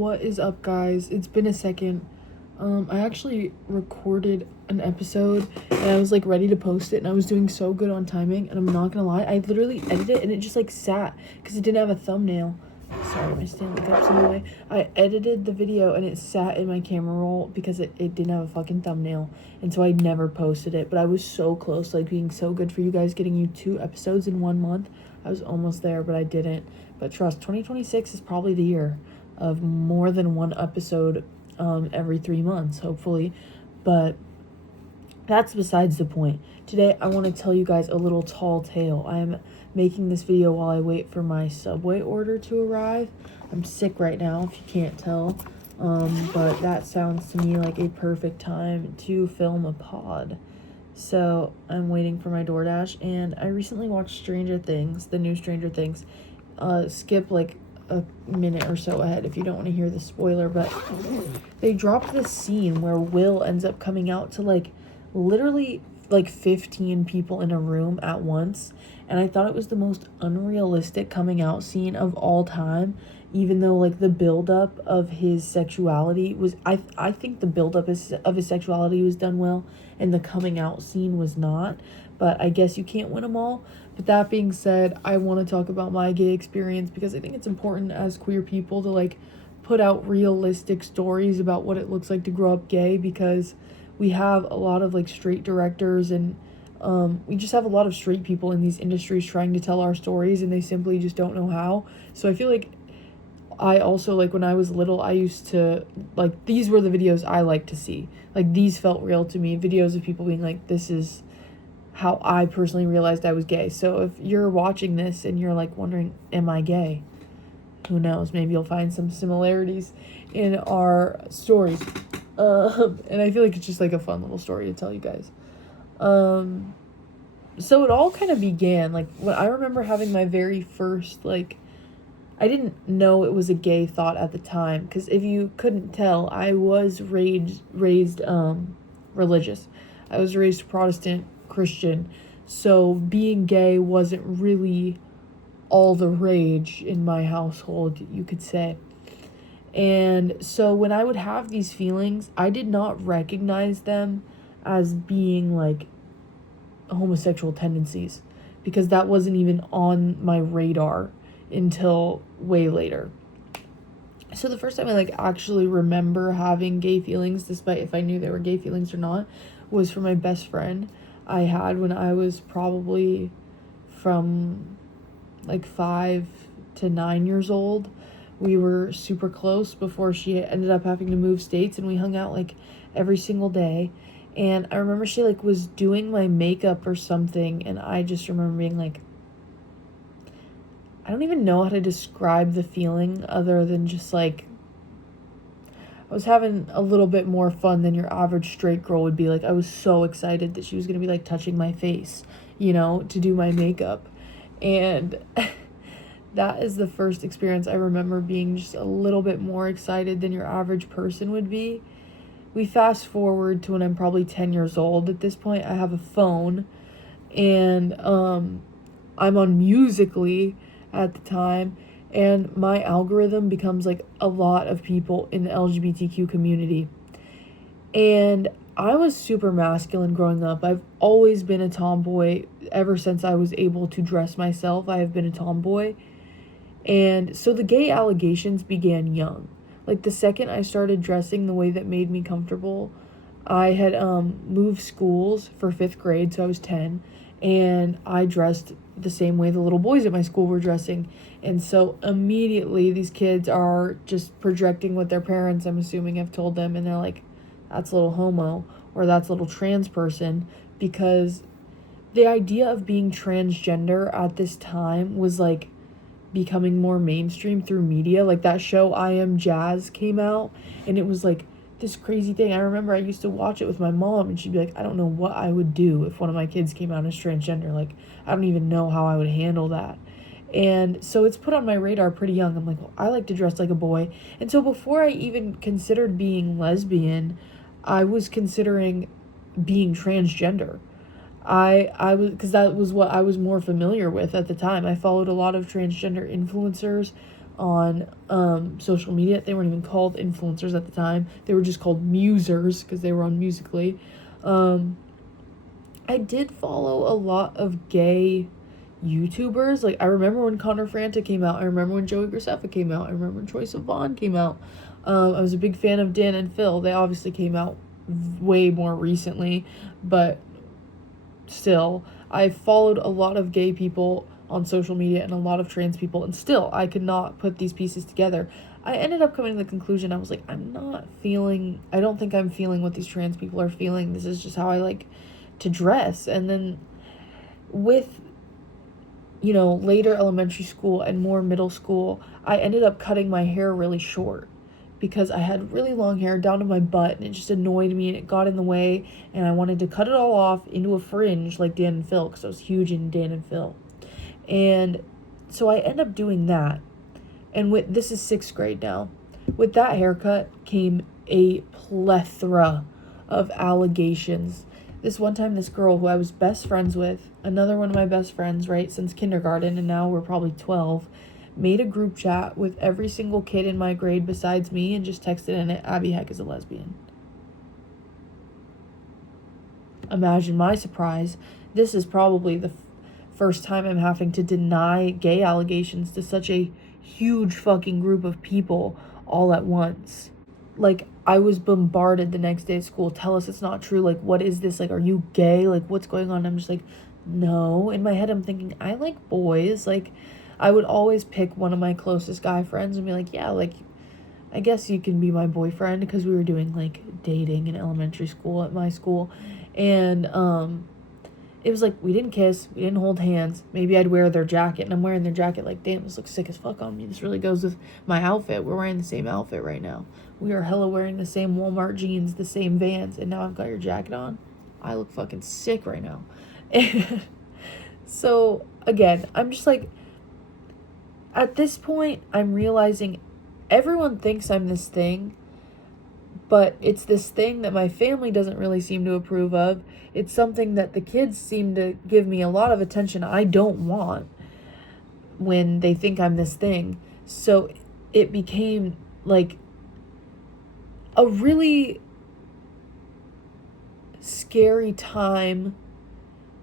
What is up, guys? It's been a second. I actually recorded an episode and I was like ready to post it, and I was doing so good on timing, and I'm not gonna lie, I literally edited it and it just like sat because it didn't have a thumbnail. Sorry, my Stanley Cup's in the way. I edited the video and it sat in my camera roll because it didn't have a fucking thumbnail, and so I never posted it. But I was so close, like being so good for you guys, getting you 2 episodes in 1 month. I was almost there, but I didn't. But trust, 2026 is probably the year of more than 1 episode every 3 months, hopefully. But that's besides the point. Today, I want to tell you guys a little tall tale. I am making this video while I wait for my Subway order to arrive. I'm sick right now, if you can't tell. But that sounds to me like a perfect time to film a pod. So I'm waiting for my DoorDash, and I recently watched Stranger Things, the new Stranger Things. Skip like a minute or so ahead if you don't want to hear the spoiler, but they dropped this scene where Will ends up coming out to like literally like 15 people in a room at once, and I thought it was the most unrealistic coming out scene of all time, even though like the buildup of his sexuality was I think the buildup of his sexuality was done well, and the coming out scene was not. But I guess you can't win them all. But that being said, I want to talk about my gay experience because I think it's important as queer people to like put out realistic stories about what it looks like to grow up gay, because we have a lot of like straight directors, and we just have a lot of straight people in these industries trying to tell our stories, and they simply just don't know how. So I feel like I also, like, when I was little, I used to, like, these were the videos I liked to see. Like, these felt real to me. Videos of people being like, this is how I personally realized I was gay. So if you're watching this and you're, like, wondering, am I gay? Who knows? Maybe you'll find some similarities in our stories. And I feel like it's just, like, a fun little story to tell you guys. So it all kind of began, like, when I remember having my very first, like, I didn't know it was a gay thought at the time, because if you couldn't tell, I was raised religious. I was raised Protestant Christian, so being gay wasn't really all the rage in my household, you could say. And so when I would have these feelings, I did not recognize them as being like homosexual tendencies, because that wasn't even on my radar until way later. So the first time I like actually remember having gay feelings, despite if I knew they were gay feelings or not, was for my best friend I had when I was probably from like 5 to 9 years old. We were super close before she ended up having to move states, and we hung out like every single day. And I remember she like was doing my makeup or something, and I just remember being like, I don't even know how to describe the feeling other than just like, I was having a little bit more fun than your average straight girl would be. Like, I was so excited that she was going to be like touching my face, you know, to do my makeup. And that is the first experience I remember being just a little bit more excited than your average person would be. We fast forward to when I'm probably 10 years old. At this point, I have a phone, and I'm on Musical.ly at the time, and my algorithm becomes like a lot of people in the LGBTQ community. And I was super masculine growing up. I've always been a tomboy. Ever since I was able to dress myself, I have been a tomboy. And so the gay allegations began young. Like, the second I started dressing the way that made me comfortable, I had moved schools for 5th grade, so I was 10, and I dressed the same way the little boys at my school were dressing. And so immediately these kids are just projecting what their parents, I'm assuming, have told them, and they're like, that's a little homo, or that's a little trans person, because the idea of being transgender at this time was like becoming more mainstream through media. Like, that show I Am Jazz came out, and it was like this crazy thing. I remember I used to watch it with my mom, and she'd be like, I don't know what I would do if one of my kids came out as transgender. Like, I don't even know how I would handle that. And so it's put on my radar pretty young. I'm like, well, I like to dress like a boy. And so before I even considered being lesbian, I was considering being transgender. I was, because that was what I was more familiar with at the time. I followed a lot of transgender influencers, on social media. They weren't even called influencers at the time. They were just called musers because they were on Musical.ly. I did follow a lot of gay YouTubers. Like, I remember when Connor Franta came out. I remember when Joey Graceffa came out. I remember when Troye Sivan came out. I was a big fan of Dan and Phil. They obviously came out way more recently, but still, I followed a lot of gay people on social media and a lot of trans people, and still, I could not put these pieces together. I ended up coming to the conclusion, I was like, I don't think I'm feeling what these trans people are feeling. This is just how I like to dress. And then with, later elementary school and more middle school, I ended up cutting my hair really short because I had really long hair down to my butt, and it just annoyed me and it got in the way, and I wanted to cut it all off into a fringe like Dan and Phil because I was huge in Dan and Phil. And so I ended up doing that. And this is 6th grade now. With that haircut came a plethora of allegations. This one time, this girl who I was best friends with, another one of my best friends, right, since kindergarten, and now we're probably 12, made a group chat with every single kid in my grade besides me and just texted in it, Abby Heck is a lesbian. Imagine my surprise. This is probably the first time I'm having to deny gay allegations to such a huge fucking group of people all at once. Like, I was bombarded the next day at school. Tell us it's not true. Like, what is this? Like, are you gay? Like, what's going on? I'm just like, no. In my head, I'm thinking, I like boys. Like, I would always pick one of my closest guy friends and be like, yeah, like, I guess you can be my boyfriend, because we were doing, like, dating in elementary school at my school. And, it was like, we didn't kiss, we didn't hold hands. Maybe I'd wear their jacket, and I'm wearing their jacket like, damn, this looks sick as fuck on me. This really goes with my outfit. We're wearing the same outfit right now. We are hella wearing the same Walmart jeans, the same Vans, and now I've got your jacket on. I look fucking sick right now. And so, again, I'm just like, at this point, I'm realizing everyone thinks I'm this thing, but it's this thing that my family doesn't really seem to approve of. It's something that the kids seem to give me a lot of attention I don't want when they think I'm this thing. So it became like a really scary time,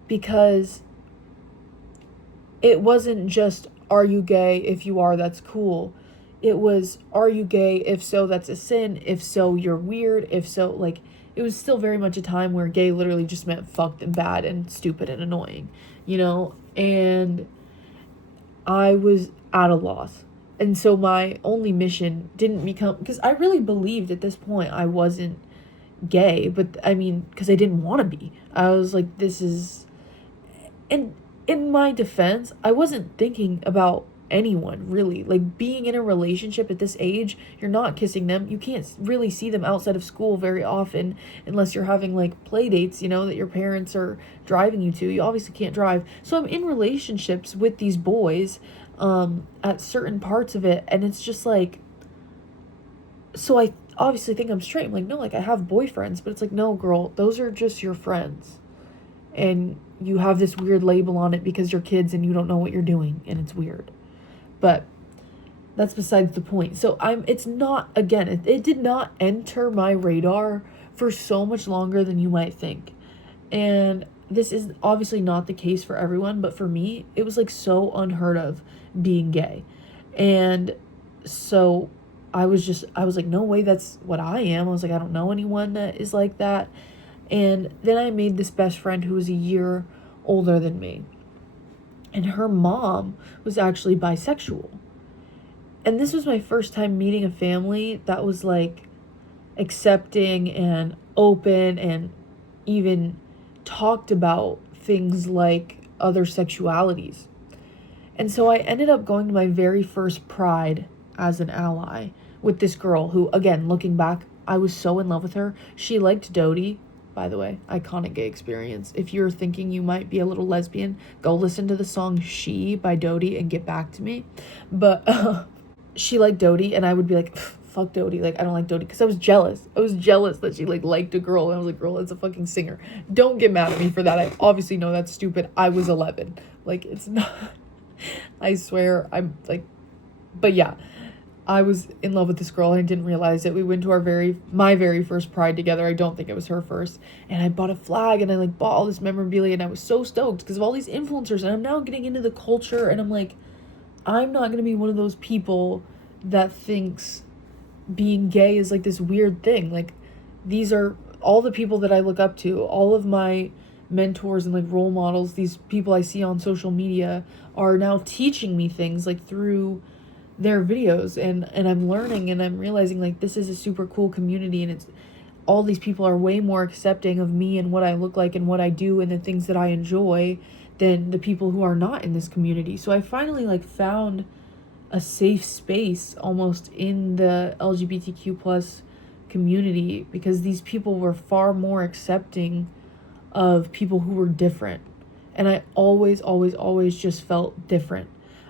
because it wasn't just, are you gay? If you are, that's cool. It was, are you gay? If so, that's a sin. If so, you're weird. If so, like, it was still very much a time where gay literally just meant fucked and bad and stupid and annoying, And I was at a loss. And so my only mission didn't become, because I really believed at this point I wasn't gay, but I mean, because I didn't want to be. I was like, this is, and in my defense, I wasn't thinking about anyone really. Like, being in a relationship at this age, you're not kissing them. You can't really see them outside of school very often unless you're having like play dates, that your parents are driving you to. You obviously can't drive. So I'm in relationships with these boys at certain parts of it, and it's just like, so I obviously think I'm straight. I'm like, no, like, I have boyfriends, but it's like, no, girl, those are just your friends. And you have this weird label on it because you're kids and you don't know what you're doing, and it's weird. But that's besides the point. So it's not, again, it did not enter my radar for so much longer than you might think. And this is obviously not the case for everyone, but for me, it was like so unheard of being gay. And so I was like, no way, that's what I am. I was like, I don't know anyone that is like that. And then I made this best friend who was a year older than me. And her mom was actually bisexual. And this was my first time meeting a family that was like accepting and open and even talked about things like other sexualities. And so I ended up going to my very first Pride as an ally with this girl who, again, looking back, I was so in love with her. She liked Dodie. By the way, iconic gay experience. If you're thinking you might be a little lesbian, go listen to the song She by Dodie and get back to me. But she liked Dodie, and I would be like, fuck Dodie. Like, I don't like Dodie, because I was jealous. I was jealous that she liked a girl, and I was like, girl, that's a fucking singer. Don't get mad at me for that. I obviously know that's stupid. I was 11. Like, it's not, I swear, I'm like, but yeah. I was in love with this girl and I didn't realize it. We went to my very first Pride together. I don't think it was her first. And I bought a flag and I like bought all this memorabilia and I was so stoked because of all these influencers. And I'm now getting into the culture and I'm like, I'm not going to be one of those people that thinks being gay is like this weird thing. Like, these are all the people that I look up to, all of my mentors and like role models, these people I see on social media are now teaching me things like through their videos, and I'm learning and I'm realizing like this is a super cool community, and it's all these people are way more accepting of me and what I look like and what I do and the things that I enjoy than the people who are not in this community. So I finally like found a safe space almost in the LGBTQ plus community because these people were far more accepting of people who were different. And I always just felt different.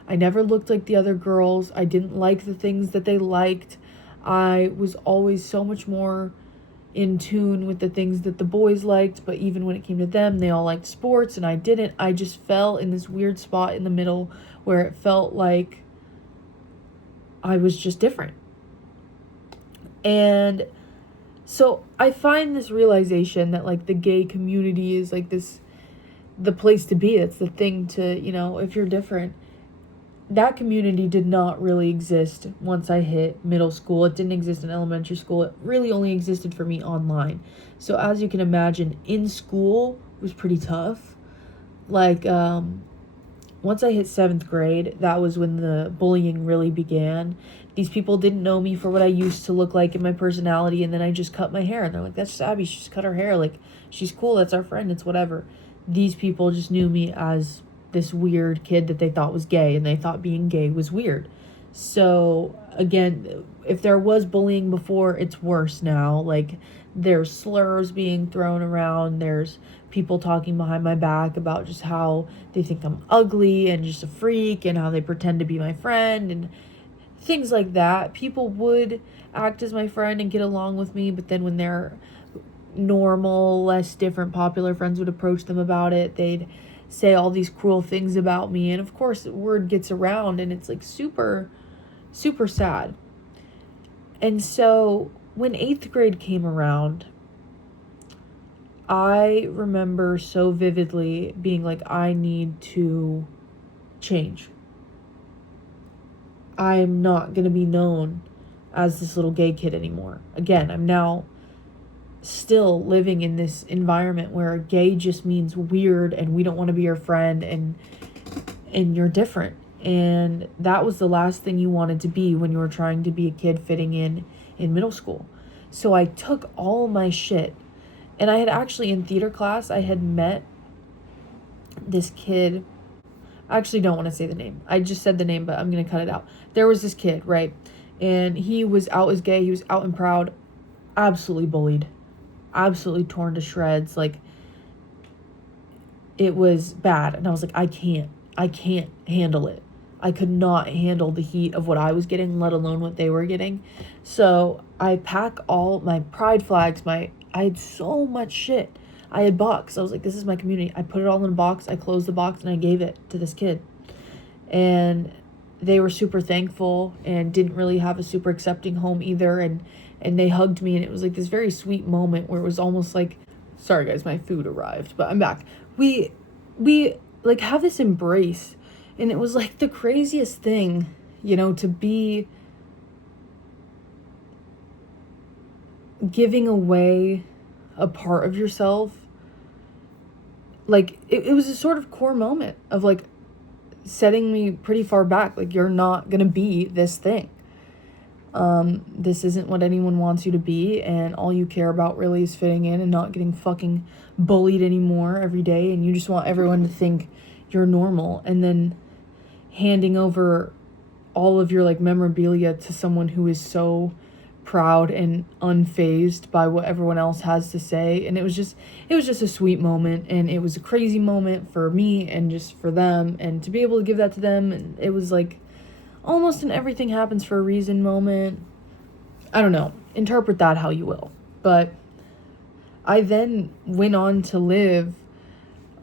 I never looked like the other girls. I didn't like the things that they liked. I was always so much more in tune with the things that the boys liked, but even when it came to them, they all liked sports and I didn't. I just fell in this weird spot in the middle where it felt like I was just different. And so I find this realization that like the gay community is like the place to be. It's the thing to, if you're different. That community did not really exist once I hit middle school. It didn't exist in elementary school. It really only existed for me online. So as you can imagine, in school was pretty tough. Like, once I hit 7th grade, that was when the bullying really began. These people didn't know me for what I used to look like in my personality, and then I just cut my hair. And they're like, that's just Abby, she just cut her hair. Like, she's cool, that's our friend, it's whatever. These people just knew me as this weird kid that they thought was gay, and they thought being gay was weird. So, again, if there was bullying before, it's worse now. Like, there's slurs being thrown around, there's people talking behind my back about just how they think I'm ugly and just a freak and how they pretend to be my friend and things like that. People would act as my friend and get along with me, but then when their normal, less different, popular friends would approach them about it, they'd say all these cruel things about me. And of course, word gets around and it's like super, super sad. And so when 8th grade came around, I remember so vividly being like, I need to change. I am not going to be known as this little gay kid anymore. Again, I'm now still living in this environment where gay just means weird and we don't want to be your friend and you're different. And that was the last thing you wanted to be when you were trying to be a kid fitting in middle school. So I took all my shit, and I had actually in theater class, I had met this kid. I actually don't want to say the name. I just said the name, but I'm going to cut it out. There was this kid, right? And he was out as gay. He was out and proud. Absolutely bullied. Absolutely torn to shreds. Like, it was bad. And I was like, I can't handle it. I could not handle the heat of what I was getting, let alone what they were getting. So I pack all my pride flags. I had so much shit. I had box. I was like, this is my community. I put it all in a box. I closed the box and I gave it to this kid. And they were super thankful and didn't really have a super accepting home either. And they hugged me, and it was like this very sweet moment where it was almost like, sorry guys, my food arrived, but I'm back. We like have this embrace, and it was like the craziest thing, to be giving away a part of yourself. Like, it was a sort of core moment of like setting me pretty far back. Like, you're not gonna be this thing. This isn't what anyone wants you to be, and all you care about really is fitting in and not getting fucking bullied anymore every day, and you just want everyone to think you're normal, and then handing over all of your like memorabilia to someone who is so proud and unfazed by what everyone else has to say. And it was just a sweet moment, and it was a crazy moment for me and just for them, and to be able to give that to them. And it was like almost an everything happens for a reason moment. I don't know, interpret that how you will. But I then went on to live,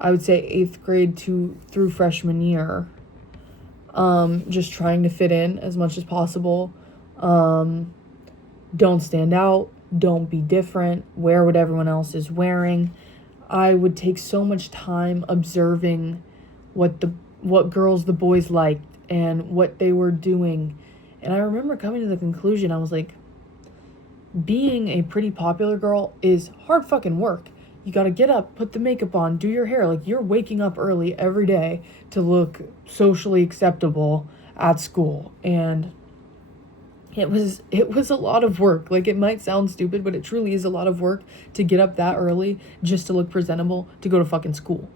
I would say 8th grade through freshman year, just trying to fit in as much as possible Don't stand out, don't be different, wear what everyone else is wearing. I would take so much time observing what girls the boys liked and what they were doing. And I remember coming to the conclusion, I was like, being a pretty popular girl is hard fucking work. You gotta get up, put the makeup on, do your hair. Like, you're waking up early every day to look socially acceptable at school. And it was a lot of work. Like, it might sound stupid, but it truly is a lot of work to get up that early just to look presentable to go to fucking school.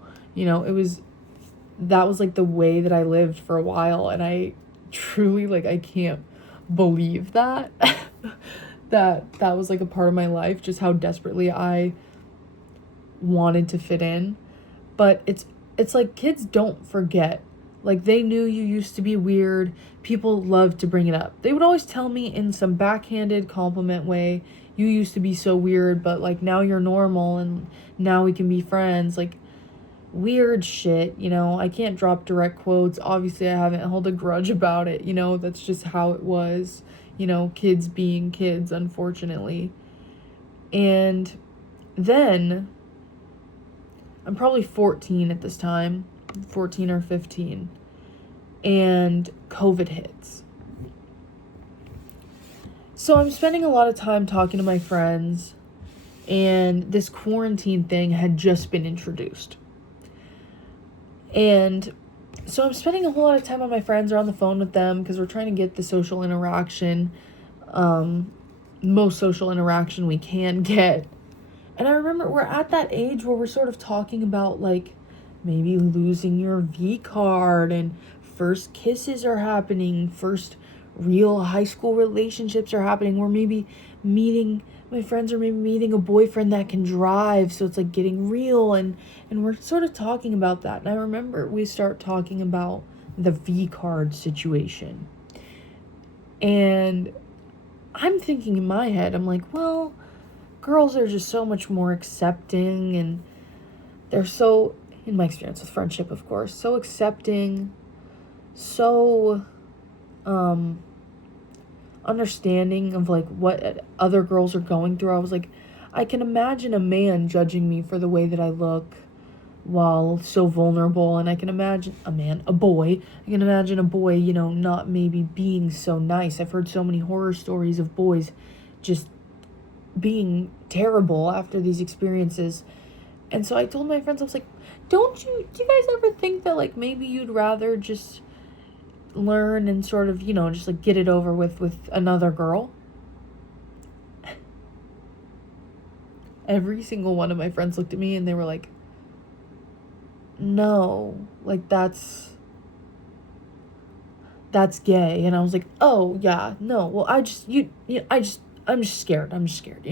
That was like the way that I lived for a while, and I truly, like, I can't believe that that was like a part of my life, just how desperately I wanted to fit in. But it's like, kids don't forget. Like, they knew you used to be weird. People loved to bring it up. They would always tell me in some backhanded compliment way, you used to be so weird, but like now you're normal and now we can be friends. Like, weird shit. I can't drop direct quotes. Obviously, I haven't held a grudge about it. That's just how it was. Kids being kids, unfortunately. And then I'm probably 14 at this time, 14 or 15, and COVID hits. So I'm spending a lot of time talking to my friends, and this quarantine thing had just been introduced. And so I'm spending a whole lot of time on my friends or on the phone with them because we're trying to get the social interaction, most social interaction we can get. And I remember we're at that age where we're sort of talking about, like, maybe losing your V card, and first kisses are happening, first real high school relationships are happening. We're maybe my friends are maybe meeting a boyfriend that can drive, so it's like getting real, and we're sort of talking about that. And I remember we start talking about the V card situation. And I'm thinking in my head, I'm like, well, girls are just so much more accepting, and they're so, in my experience with friendship, of course, so accepting, so understanding of like what other girls are going through. I was like, I can imagine a man judging me for the way that I look while so vulnerable, and I can imagine a boy, not maybe being so nice. I've heard so many horror stories of boys just being terrible after these experiences. And so I told my friends, I was like, do you guys ever think that, like, maybe you'd rather just learn and sort of, just like get it over with another girl? Every single one of my friends looked at me and they were like, no, like, that's gay. And I was like, oh yeah, no, well, I'm just scared. I'm just scared.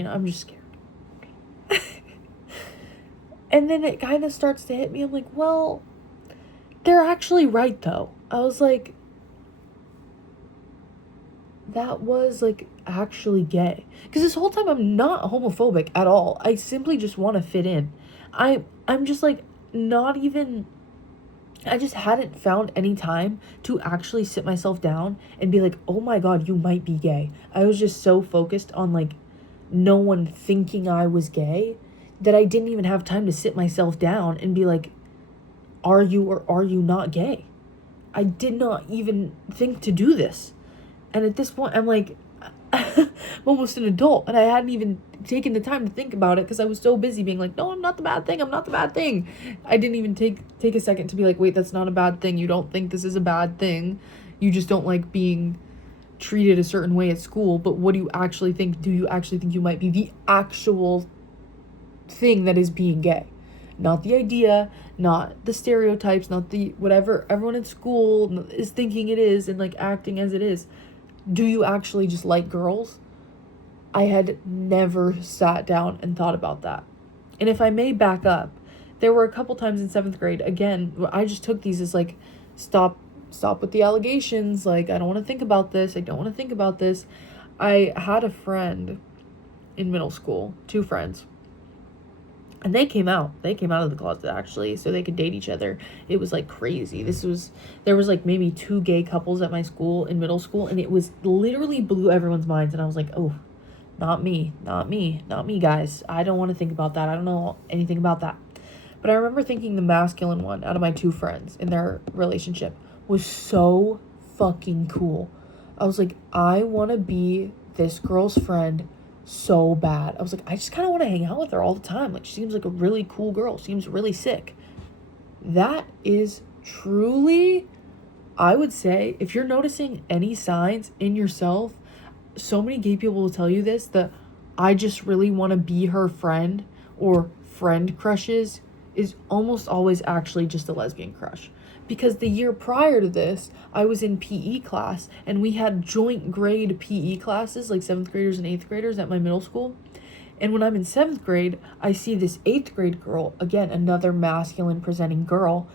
And then it kind of starts to hit me. I'm like, well, they're actually right, though. I was like, that was, like, actually gay. Because this whole time I'm not homophobic at all. I simply just want to fit in. I'm just, like, not even... I just hadn't found any time to actually sit myself down and be like, oh my god, you might be gay. I was just so focused on, like, no one thinking I was gay that I didn't even have time to sit myself down and be like, are you or are you not gay? I did not even think to do this. And at this point, I'm like, I'm almost an adult, and I hadn't even taken the time to think about it because I was so busy being like, no, I'm not the bad thing. I'm not the bad thing. I didn't even take a second to be like, wait, that's not a bad thing. You don't think this is a bad thing. You just don't like being treated a certain way at school. But what do you actually think? Do you actually think you might be the actual thing that is being gay? Not the idea, not the stereotypes, not the whatever everyone in school is thinking it is and like acting as it is. Do you actually just like girls? I had never sat down and thought about that. And if I may back up, there were a couple times in 7th grade, again, I just took these as like, stop with the allegations. Like, I don't want to think about this. I had a friend in middle school, 2 friends. And they came out of the closet, actually, so they could date each other. It was like crazy. There was like maybe 2 gay couples at my school in middle school, and it was literally blew everyone's minds. And I was like, oh, not me, guys. I don't want to think about that. I don't know anything about that. But I remember thinking the masculine one out of my 2 friends in their relationship was so fucking cool. I was like, I want to be this girl's friend so bad. I was like, I just kind of want to hang out with her all the time. Like, she seems like a really cool girl. Seems really sick. That is truly, I would say, if you're noticing any signs in yourself, so many gay people will tell you this, that I just really want to be her friend, or friend crushes, is almost always actually just a lesbian crush. Because the year prior to this, I was in PE class, and we had joint grade PE classes, like 7th graders and 8th graders at my middle school. And when I'm in 7th grade, I see this 8th grade girl, again, another masculine presenting girl.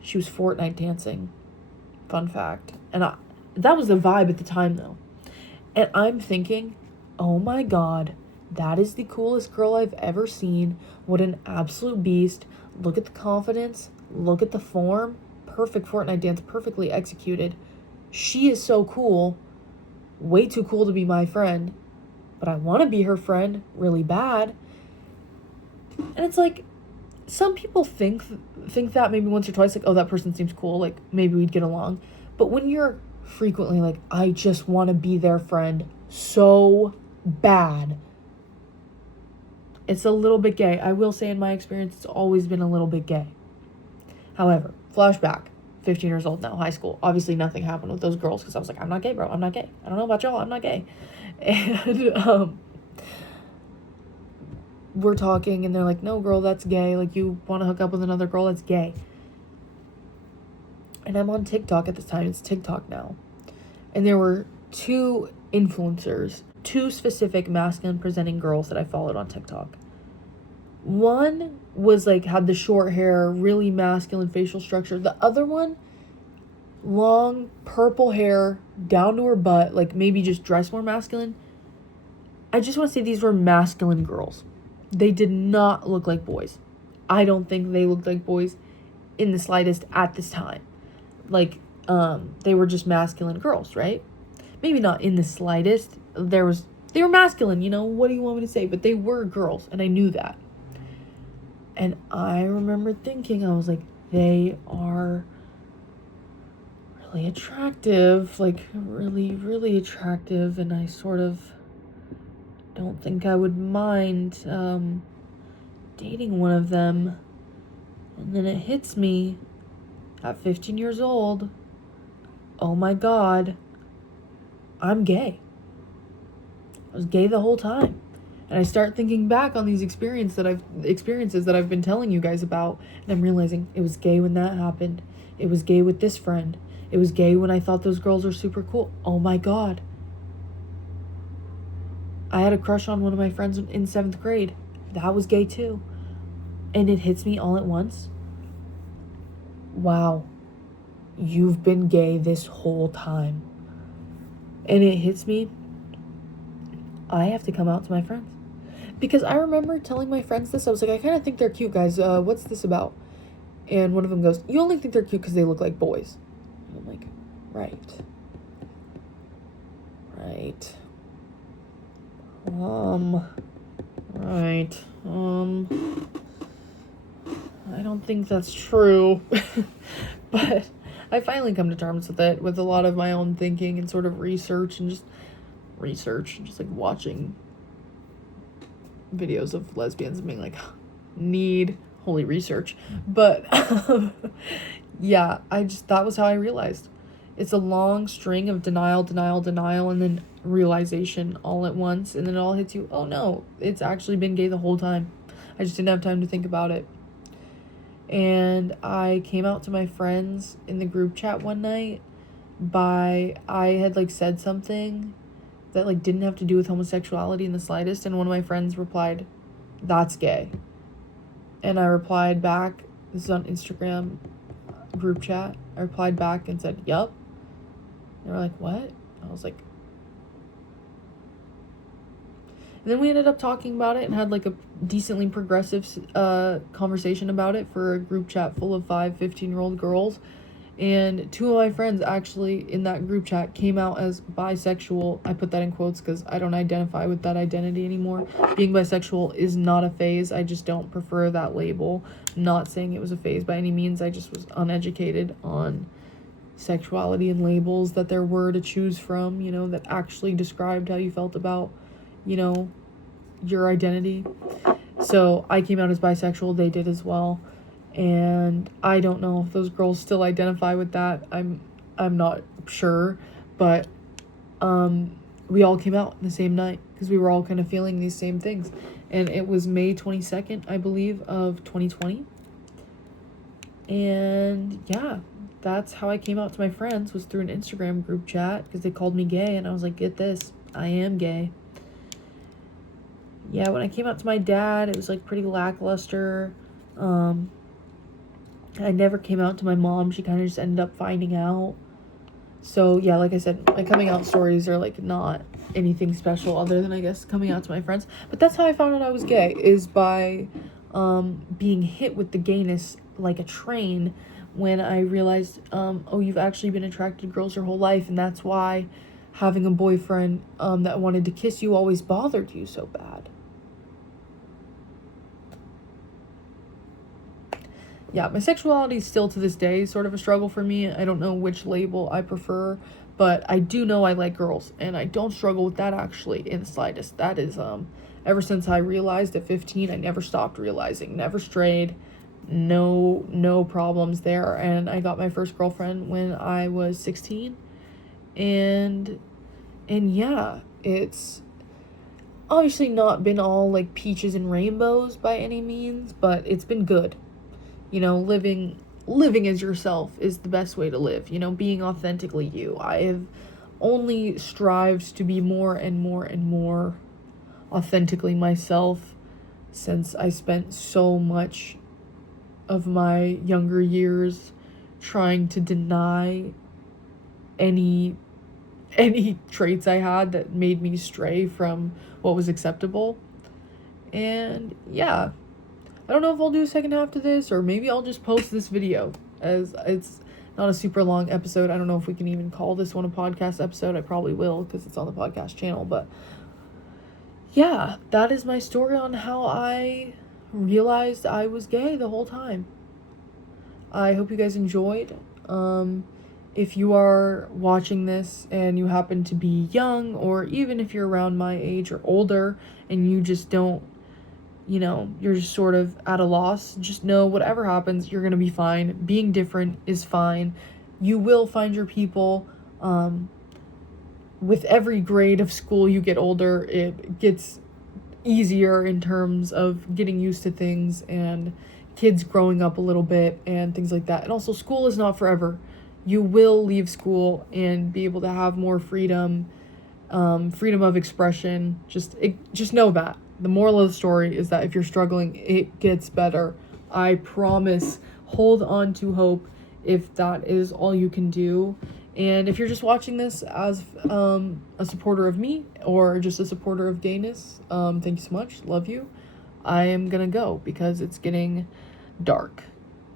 She was Fortnite dancing. Fun fact. And that was the vibe at the time, though. And I'm thinking, oh my god, that is the coolest girl I've ever seen. What an absolute beast. Look at the confidence. Look at the form. Perfect Fortnite dance, perfectly executed. She is so cool. Way too cool to be my friend. But I want to be her friend really bad. And it's like, some people think that maybe once or twice, like, oh, that person seems cool, like, maybe we'd get along. But when you're frequently like, I just want to be their friend so bad, it's a little bit gay. I will say, in my experience, it's always been a little bit gay. However, flashback, 15 years old now, high school. Obviously, nothing happened with those girls because I was like, I'm not gay, bro. I'm not gay. I don't know about y'all. I'm not gay. And we're talking, and they're like, no, girl, that's gay. Like, you want to hook up with another girl, that's gay. And I'm on TikTok at this time. It's TikTok now. And there were 2 influencers, 2 specific masculine presenting girls that I followed on TikTok. One was like, had the short hair, really masculine facial structure. The other one, long purple hair down to her butt, like maybe just dressed more masculine. I just want to say these were masculine girls. They did not look like boys. I don't think they looked like boys in the slightest at this time. Like, they were just masculine girls, right? Maybe not in the slightest. They were masculine, you know, what do you want me to say? But they were girls, and I knew that. And I remember thinking, I was like, they are really attractive, like really, really attractive, and I sort of don't think I would mind dating one of them. And then it hits me at 15 years old, oh my god, I'm gay. I was gay the whole time. And I start thinking back on these experiences that I've been telling you guys about, and I'm realizing it was gay when that happened. It was gay with this friend. It was gay when I thought those girls were super cool. Oh my god. I had a crush on one of my friends in 7th grade. That was gay too. And it hits me all at once. Wow. You've been gay this whole time. And it hits me, I have to come out to my friends. Because I remember telling my friends this. I was like, I kind of think they're cute, guys. What's this about? And one of them goes, you only think they're cute because they look like boys. And I'm like, right. I don't think that's true. But I finally come to terms with it, with a lot of my own thinking and sort of research, and just like watching videos of lesbians and being like, need holy research. But yeah, that was how I realized. It's a long string of denial, and then realization all at once, and then it all hits you. Oh no, it's actually been gay the whole time. I just didn't have time to think about it. And I came out to my friends in the group chat one night I had like said something that like didn't have to do with homosexuality in the slightest, and one of my friends replied, that's gay. And I replied back, this is on Instagram group chat, I replied back and said, yup. They were like, what? I was like, And then we ended up talking about it and had like a decently progressive conversation about it for a group chat full of 15-year-old girls. And 2 of my friends actually in that group chat came out as bisexual. I put that in quotes because I don't identify with that identity anymore. Being bisexual is not a phase. I just don't prefer that label. I'm not saying it was a phase by any means. I just was uneducated on sexuality and labels that there were to choose from, you know, that actually described how you felt about, you know, your identity. So I came out as bisexual. They did as well. And I don't know if those girls still identify with that. I'm not sure, but we all came out the same night because we were all kind of feeling these same things. And it was May 22nd, I believe, of 2020. And yeah, that's how I came out to my friends, was through an Instagram group chat because they called me gay, and I was like, get this, I am gay. Yeah, when I came out to my dad, it was like pretty lackluster. I never came out to my mom. She kind of just ended up finding out. So yeah, like I said, my coming out stories are like not anything special other than I guess coming out to my friends. But that's how I found out I was gay, is by being hit with the gayness like a train when I realized, oh, you've actually been attracted to girls your whole life, and that's why having a boyfriend that wanted to kiss you always bothered you so bad. Yeah, my sexuality is still to this day sort of a struggle for me. I don't know which label I prefer, but I do know I like girls, and I don't struggle with that actually in the slightest. That is, ever since I realized at 15, I never stopped realizing, never strayed, no problems there. And I got my first girlfriend when I was 16, and yeah, it's obviously not been all like peaches and rainbows by any means, but it's been good. You know, living as yourself is the best way to live, you know, being authentically you. I have only strived to be more and more and more authentically myself since I spent so much of my younger years trying to deny any traits I had that made me stray from what was acceptable. And yeah, I don't know if I'll do a second half to this, or maybe I'll just post this video, as it's not a super long episode. I don't know if we can even call this one a podcast episode. I probably will because it's on the podcast channel. But yeah, that is my story on how I realized I was gay the whole time. I hope you guys enjoyed. If you are watching this and you happen to be young, or even if you're around my age or older and you just don't, you know, you're just sort of at a loss, just know whatever happens, you're gonna be fine. Being different is fine. You will find your people. With every grade of school you get older, it gets easier in terms of getting used to things and kids growing up a little bit and things like that. And also, school is not forever. You will leave school and be able to have more freedom, freedom of expression. Just know that. The moral of the story is that if you're struggling, it gets better. I promise. Hold on to hope if that is all you can do. And if you're just watching this as a supporter of me or just a supporter of gayness, thank you so much. Love you. I am gonna go because it's getting dark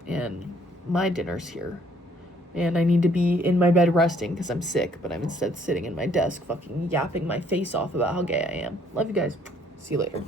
and my dinner's here. And I need to be in my bed resting because I'm sick, but I'm instead sitting in my desk fucking yapping my face off about how gay I am. Love you guys. See you later.